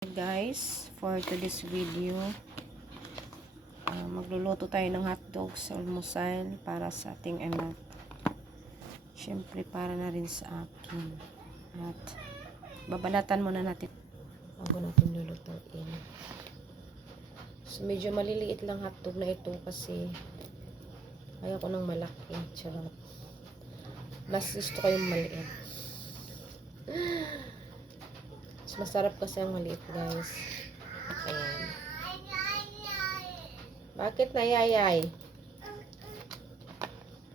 Guys, for today's video, magluluto tayo ng hotdog sa almusal para sa ating anak. Syempre para na rin sa akin. At babalatan muna natin bago natin lulutuin. So medyo maliliit lang hotdog na ito kasi ayaw ko ng malaki. Charot. Mas gusto ko yung maliit. Mas masarap kasi ang maliit, guys. Ayan. Bakit nayayay?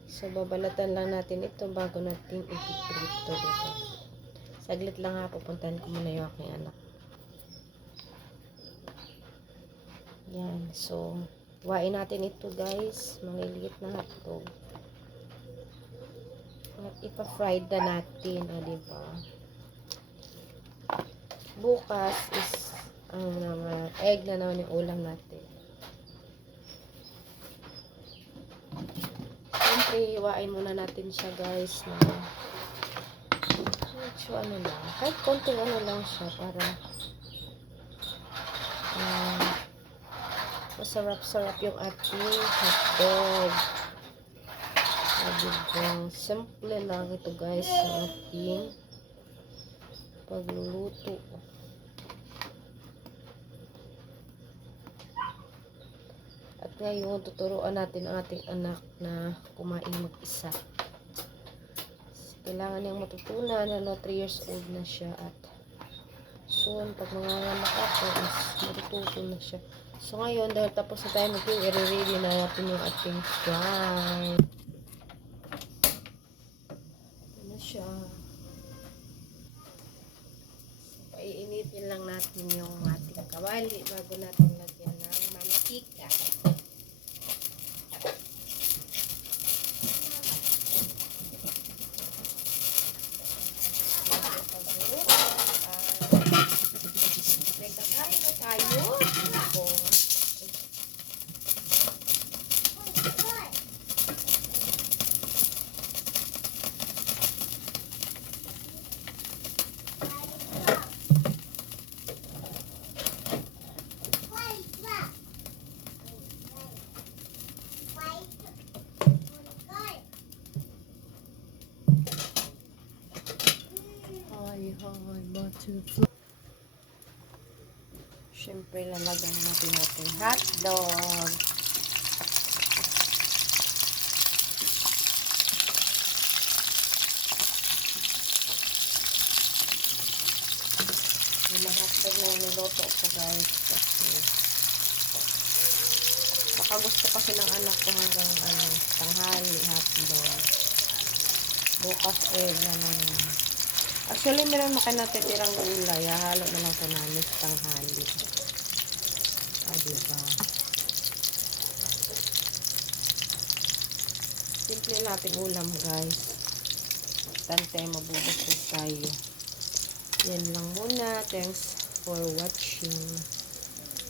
So, babalatan lang natin ito bago natin ipiprito dito. Saglit lang ha, pupuntahan ko muna yung aking anak. Yan. So, wain natin ito, guys. Maliliit na hotdog. At ipa-fried na natin, diba? Bukas is egg na naman yung ulam natin. Siyempre, hiwain muna natin siya, guys, na medyo ano lang. Kahit konting ano lang siya para masarap-sarap yung ating hotdog. Diba? Simple lang ito, guys, sa ating pagluluto. At ngayon, tuturuan natin ang ating anak na kumain mag-isa. Kailangan niyang matutunan, 3 years old na siya, at soon, pag manganganak ako, is matututo na siya. So ngayon, dahil tapos na tayo mag-cooking, i-ready na natin yung ating fry. Ito na siya. Iinitin lang natin yung ating kawali bago natin lagyan ng mantika. Nagkakain na tayo. Siyempre, lalagyan natin natin hotdog. Yung hotdog na niluto ko, guys, kasi baka gusto kasi ng anak ko hanggang tanghali hotdog. Bukas na naman. Actually, meron makanatirang gulay. Halo na lang sa namin sa tanghali. Diba? Simple natin ulam, guys. Tante, mabubusog tayo. Yan lang muna. Thanks for watching.